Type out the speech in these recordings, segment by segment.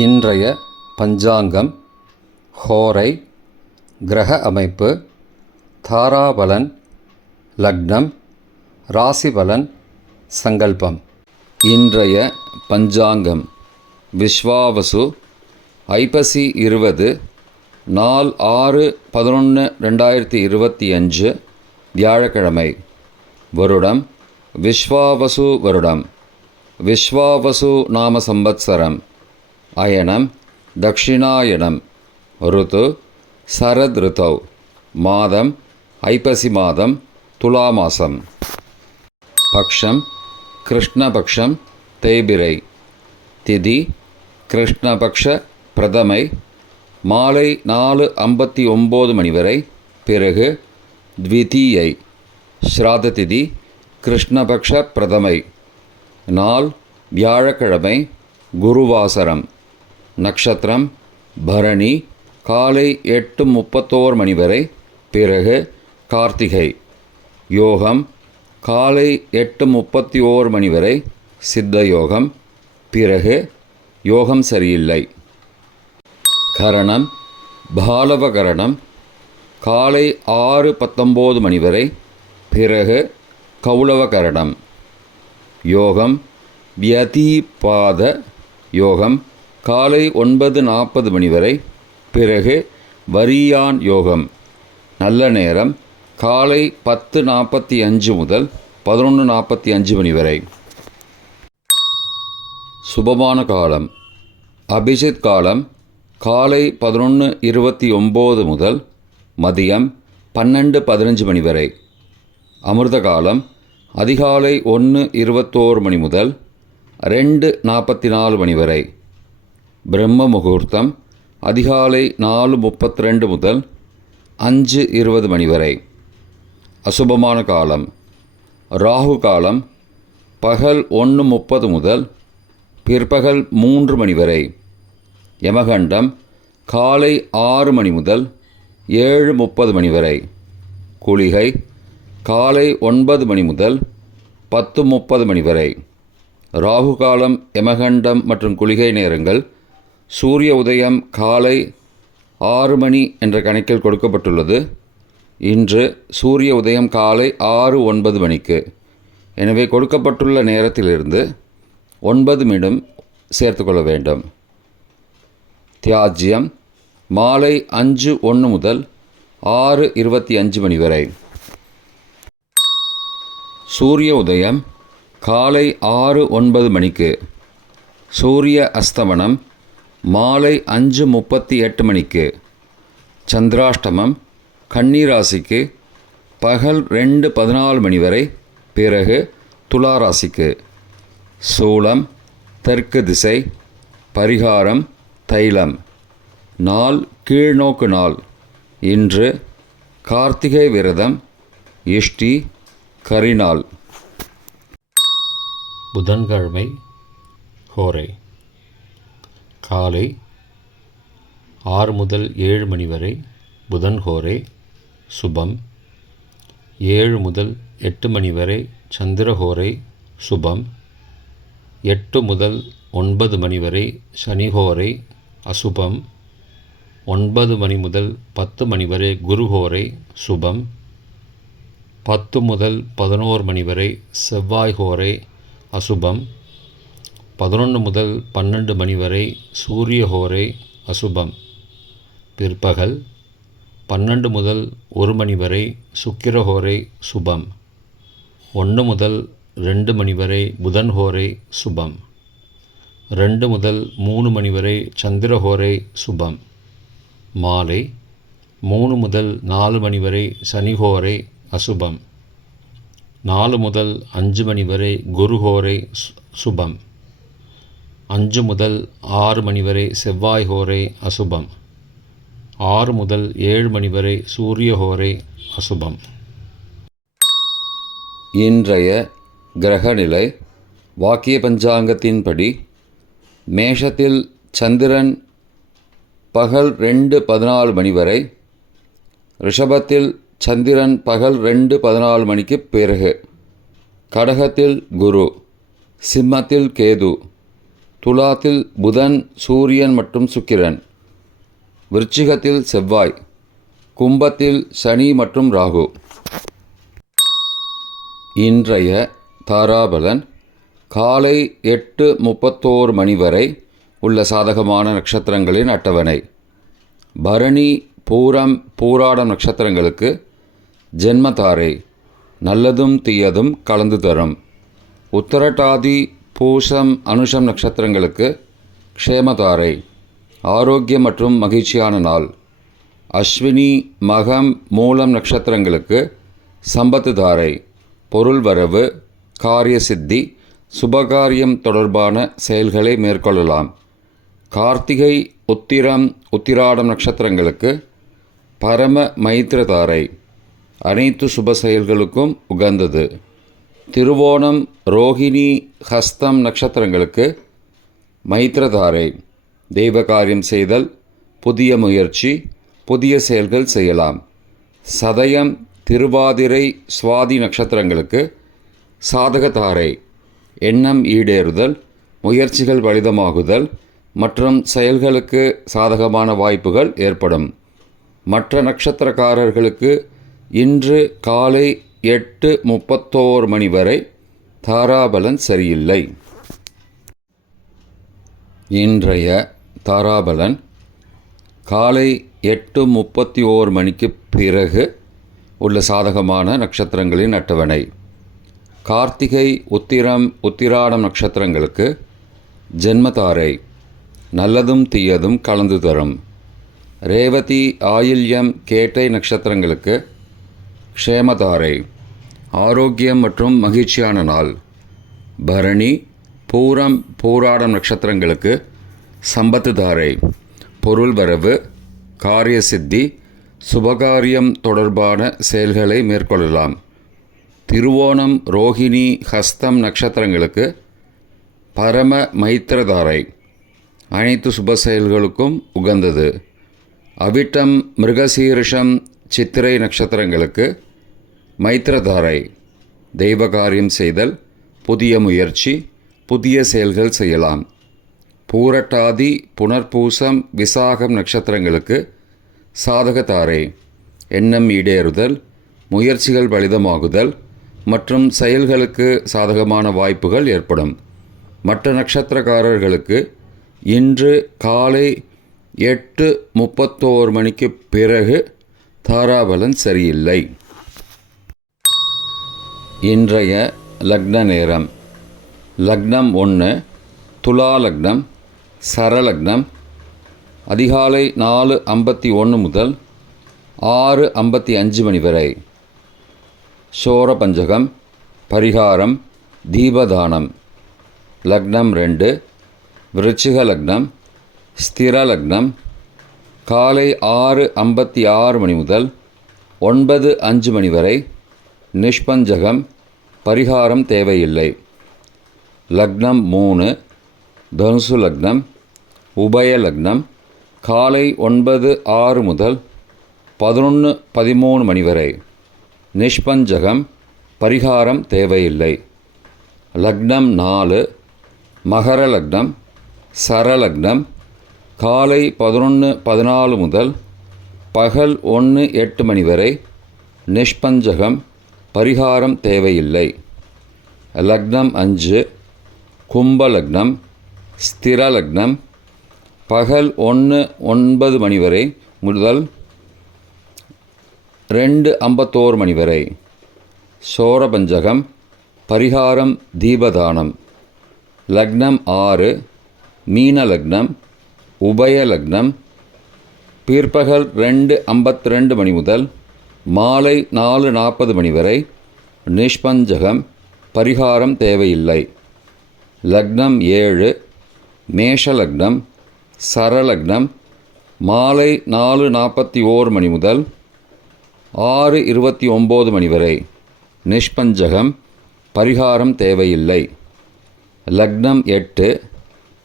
இன்றைய பஞ்சாங்கம், ஹோரை, கிரக அமைப்பு, தாராபலன், லக்னம், ராசிபலன், சங்கல்பம். இன்றைய பஞ்சாங்கம் விஸ்வாவசு ஐப்பசி 20 நாள் 6/11/2025 வியாழக்கிழமை. வருடம் விஸ்வாவசு வருடம். விஸ்வாவசு நாம சம்பத்சரம். அயனம் தக்ஷிணாயனம். ருத்து சரத் ருத்தௌ. மாதம் ஐப்பசி மாதம், துலா மாசம். பக்ஷம் கிருஷ்ணபக்ஷம், தேய்பிரை. திதி கிருஷ்ணபக்ஷ பிரதமை மாலை 4:59 மணி வரை, பிறகு த்விதீயை. ஸ்ராத திதி கிருஷ்ணபக்ஷ பிரதமை. நாள் வியாழக்கிழமை, குருவாசரம். நக்ஷத்திரம் பரணி காலை 8:31 மணி வரை, பிறகு கார்த்திகை. யோகம் காலை 8:31 மணி வரை சித்த யோகம், பிறகு யோகம் சரியில்லை. கரணம் பாலவகரணம் காலை 6:19 மணி வரை, பிறகு கௌளவகரணம். யோகம் வியதிபாத யோகம் காலை 9:40 மணி வரை, பிறகு வரியான் யோகம். நல்ல நேரம் காலை 10:45 முதல் 11:45 மணி வரை. சுபமான காலம் அபிஜித் காலம் காலை 11:29 முதல் மதியம் 12:15 மணி வரை. அமிர்த காலம் அதிகாலை 1:21 மணி முதல் 2:44 மணி வரை. பிரம்ம முகூர்த்தம் அதிகாலை 4:32 முதல் 5:20 மணி வரை. அசுபமான காலம் ராகு காலம் பகல் 1:30 முதல் பிற்பகல் 3 மணி வரை. யமகண்டம் காலை 6 மணி முதல் 7:30 மணி வரை. குளிகை காலை 9 மணி முதல் 10:30 மணி வரை. ராகு காலம், யமகண்டம் மற்றும் குளிகை நேரங்கள் சூரிய உதயம் காலை 6 மணி என்ற கணக்கில் கொடுக்கப்பட்டுள்ளது. இன்று சூரிய உதயம் காலை 6:09 மணிக்கு. எனவே கொடுக்கப்பட்டுள்ள நேரத்திலிருந்து 9 நிமிடம் சேர்த்துக்கொள்ள வேண்டும். தியாஜ்யம் மாலை 5:01 முதல் 6:25 மணி வரை. சூரிய உதயம் காலை 6:09 மணிக்கு. சூரிய அஸ்தமனம் மாலை 5:38 மணிக்கு. சந்திராஷ்டமம் கன்னி ராசிக்கு பகல் 2:14 மணி வரை, பிறகு துலா ராசிக்கு. சூலம் தெற்கு திசை. பரிகாரம் தைலம். நாள் கீழ்நோக்கு நாள். இன்று கார்த்திகை விரதம், இஷ்டி கரிநாள். புதன்கிழமை ஹோரை காலை 6 முதல் 7 மணி வரை புதன் ஹோரை சுபம். 7 முதல் 8 மணி வரை சந்திரஹோரை சுபம். 8 முதல் 9 மணி வரை சனிஹோரை அசுபம். 9 மணி முதல் 10 மணி வரை குருஹோரை சுபம். 10 முதல் 11 மணி வரை செவ்வாய் ஹோரை அசுபம். 11 முதல் 12 மணி வரை சூரிய ஹோரை அசுபம். பிற்பகல் 12 முதல் 1 மணி வரை சுக்கிரஹோரை சுபம். 1 முதல் 2 மணி வரை புதன் ஹோரை சுபம். 2 முதல் 3 மணி வரை சந்திரஹோரை சுபம். மாலை 3 முதல் 4 மணி வரை சனிஹோரை அசுபம். 4 முதல் 5 மணி வரை குருஹோரை சுபம். 5 முதல் 6 மணி வரை செவ்வாய் ஹோரை அசுபம். 6 முதல் 7 மணி வரை சூரிய ஹோரை அசுபம். இன்றைய கிரகநிலை வாக்கிய பஞ்சாங்கத்தின்படி மேஷத்தில் சந்திரன் பகல் 2:14 மணி வரை, ரிஷபத்தில் சந்திரன் பகல் 2:14 மணிக்கு பிறகு, கடகத்தில் குரு, சிம்மத்தில் கேது, துலாத்தில் புதன், சூரியன் மற்றும் சுக்கிரன். விருச்சிகத்தில் செவ்வாய். கும்பத்தில் சனி மற்றும் ராகு. இன்றைய தாராபலன் காலை 8:31 மணி வரை உள்ள சாதகமான நட்சத்திரங்களின் அட்டவணை. பரணி, பூரம், பூராடம் நட்சத்திரங்களுக்கு ஜென்மதாரை, நல்லதும் தீயதும் கலந்து தரும். உத்தரட்டாதி, பூசம், அனுஷம் நட்சத்திரங்களுக்கு க்ஷேமதாரை, ஆரோக்கியம் மற்றும் மகிழ்ச்சியான நாள். அஸ்வினி, மகம், மூலம் நட்சத்திரங்களுக்கு சம்பத்து தாரை, பொருள் வரவு, காரிய சித்தி, சுபகாரியம் தொடர்பான செயல்களை மேற்கொள்ளலாம். கார்த்திகை, உத்திரம், உத்திராடம் நட்சத்திரங்களுக்கு பரம மைத்திரதாரை, அனைத்து சுப செயல்களுக்கும் உகந்தது. திருவோணம், ரோகிணி, ஹஸ்தம் நட்சத்திரங்களுக்கு மைத்திரதாரை, தெய்வ காரியம் செய்தல், புதிய முயற்சி, புதிய செயல்கள் செய்யலாம். சதயம், திருவாதிரை, சுவாதி நட்சத்திரங்களுக்கு சாதகதாரை, எண்ணம் ஈடேறுதல், முயற்சிகள் பலிதமாகுதல் மற்றும் செயல்களுக்கு சாதகமான வாய்ப்புகள் ஏற்படும். மற்ற நட்சத்திரக்காரர்களுக்கு இன்று காலை 8:31 மணி வரை தாராபலன் சரியில்லை. இன்றைய தாராபலன் காலை 8:31 மணிக்கு பிறகு உள்ள சாதகமான நட்சத்திரங்களின் அட்டவணை. கார்த்திகை, உத்திரம், உத்திராடம் நட்சத்திரங்களுக்கு ஜென்மதாரை, நல்லதும் தீயதும் கலந்து தரும். ரேவதி, ஆயில்யம், கேட்டை நட்சத்திரங்களுக்கு க்ஷேமதாரை, ஆரோக்கியம் மற்றும் மகிழ்ச்சியான நாள். பரணி, பூரம், பூராடம் நட்சத்திரங்களுக்கு சம்பத்து தாரை, பொருள் வரவு, காரிய சித்தி, சுபகாரியம் தொடர்பான செயல்களை மேற்கொள்ளலாம். திருவோணம், ரோகிணி, ஹஸ்தம் நட்சத்திரங்களுக்கு பரம மைத்திரதாரை, அனைத்து சுப செயல்களுக்கும் உகந்தது. அவிட்டம், மிருகசீரிஷம், சித்திரை நட்சத்திரங்களுக்கு மைத்திரதாரை, தெய்வ காரியம் செய்தல், புதிய முயற்சி, புதிய செயல்கள் செய்யலாம். பூரட்டாதி, புனர்பூசம், விசாகம் நட்சத்திரங்களுக்கு சாதகதாரை, எண்ணம் ஈடேறுதல், முயற்சிகள் பலிதமாகுதல் மற்றும் செயல்களுக்கு சாதகமான வாய்ப்புகள் ஏற்படும். மற்ற நட்சத்திரக்காரர்களுக்கு இன்று காலை 8:31 மணிக்கு பிறகு தாராபலன் சரியில்லை. இன்றைய லக்ன நேரம். லக்னம் 1 துலா லக்னம், சரலக்னம். அதிகாலை 4:51 முதல் 6:55 மணி வரை. சோர பஞ்சகம். பரிகாரம் தீபதானம். லக்னம் 2 விருச்சிக லக்னம், ஸ்திர லக்னம். காலை 6:56 மணி முதல் 9:05 மணி வரை. நிஷ்பஞ்சகம். பரிகாரம் தேவையில்லை. லக்னம் 3 தனுசு லக்னம், உபய லக்னம். காலை 9:06 முதல் 11:13 மணி வரை. நிஷ்பஞ்சகம். பரிகாரம் தேவையில்லை. லக்னம் 4 மகர லக்னம், சரலக்னம். காலை 11:14 முதல் பகல் 1:08 மணி வரை. நிஷ்பஞ்சகம். பரிகாரம் தேவையில்லை. லக்னம் 5 கும்ப லக்னம், ஸ்திர லக்னம். பகல் 1:09 மணி வரை முதல் 2:51 மணி வரை. சோரபஞ்சகம். பரிகாரம் தீபதானம். லக்னம் 6 மீன லக்னம், உபய லக்னம். பிற்பகல் 2:52 மணி முதல் மாலை 4:40 மணி வரை. நிஷ்பஞ்சகம். பரிகாரம் தேவையில்லை. லக்னம் 7 மேஷ லக்னம், சரலக்னம். மாலை 4:41 மணி முதல் 6:29 மணி வரை. நிஷ்பஞ்சகம். பரிகாரம் தேவையில்லை. லக்னம் 8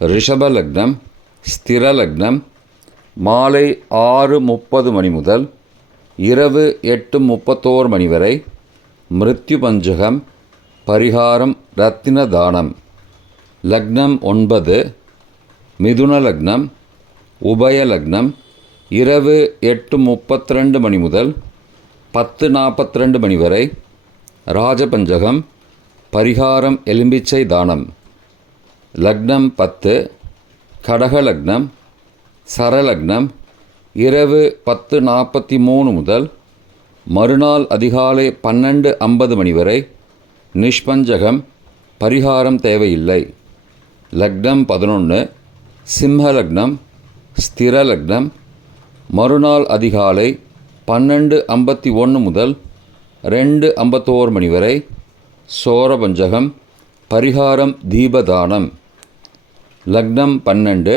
ரிஷப லக்னம், ஸ்திர லக்னம். மாலை 6:30 மணி முதல் இரவு 8:31 மணி வரை. மிருத்யு பஞ்சகம். பரிகாரம் ரத்தின தானம். லக்னம் 9 மிதுன லக்னம், உபய லக்னம் இரவு 8:32 மணி முதல் 10:42 மணி வரை. ராஜபஞ்சகம், பரிகாரம் எலும்பிச்சை தானம். லக்னம் 10, கடக லக்னம், சரலக்னம் இரவு 10:43 முதல் மறுநாள் அதிகாலை 12:50 மணி வரை. நிஷ்பஞ்சகம், பரிகாரம் தேவையில்லை. லக்னம் 11, சிம்ம லக்னம், ஸ்திர லக்னம் மறுநாள் அதிகாலை 12:51 முதல் 2:51 மணி வரை. சோரபஞ்சகம், பரிகாரம் தீபதானம். லக்னம் 12,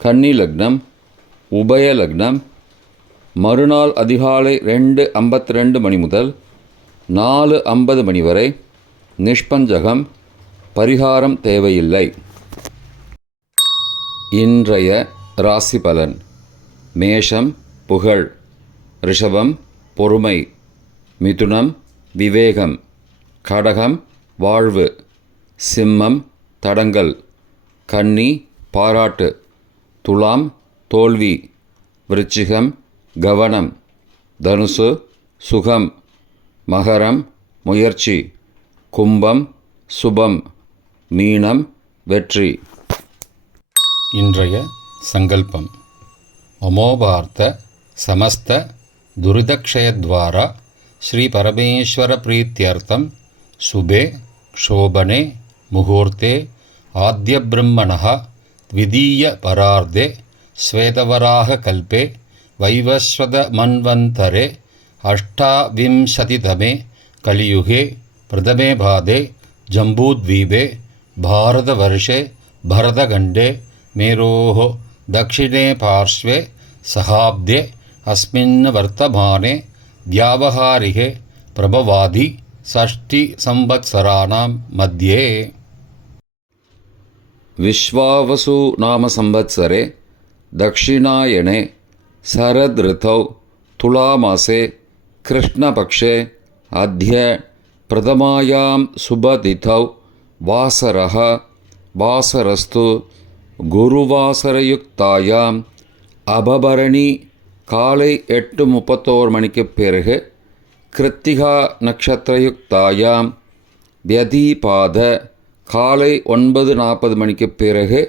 கன்னி லக்னம், உபய லக்னம் மறுநாள் அதிகாலை 2:52 மணி முதல் 4:50 மணி வரை. நிஷ்பஞ்சகம், பரிகாரம் தேவையில்லை. இன்றைய ராசி பலன். மேஷம் புகழ், ரிஷபம் பொறுமை, மிதுனம் விவேகம், கடகம் வாழ்வு, சிம்மம் தடங்கல், கன்னி பாராட்டு, துலாம் தோல்வி, விருச்சிகம் கவனம், தனுசு சுகம், மகரம் முயற்சி, கும்பம் சுபம், மீனம் வெற்றி. இன்றைய சங்கல்பம். அமோபார்த்த சமஸ்த துரிதக்ஷயத்வாரா ஸ்ரீ பரமேஸ்வர பிரீத்யர்த்தம் சுபே க்ஷோபனே முகூர்த்தே ஆத்யபிரம்மணः த்விதீய பரார்த்தே ஸ்வேதவராக கல்பே வைவஸ்வத மன்வந்தரே அஷ்டாவிம்சதிதமே கலியுகே பிரதமே பாதே ஜம்பூத்வீபே பாரதவர்ஷே பரதகண்டே மேரோः दक्षिणे पार्श्वे सहाब्दे अस्मिन् वर्तमाने व्यावहारिके प्रभवादि षष्टिसंवत्सराणां मध्ये. विश्वावसु नाम संवत्सरे दक्षिणायने शरदृतौ तुलामासे कृष्णपक्षे अद्य प्रथमायां शुभतिथौ वासरः वासरस्तु குருவாசரயுக்தாயாம் அபபரணி காலை 8:31 மணிக்குப் பிறகு கிருத்திகா நக்ஷத்திரயுக்தாயாம் வியதீபாத காலை 9:40 மணிக்குப் பிறகு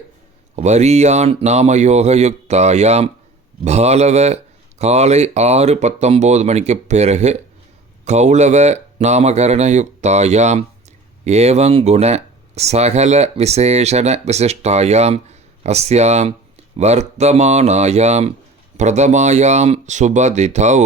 வரியான் நாமயோகயுக்தாயாம் பாலவ காலை 6:19 மணிக்குப் பிறகு கௌலவ நாமகரணயுக்தாயாம் ஏவங்குண சகல விசேஷண விசிஷ்டாயாம் अस्यां वर्तमानायां प्रथमायां शुभतिथौ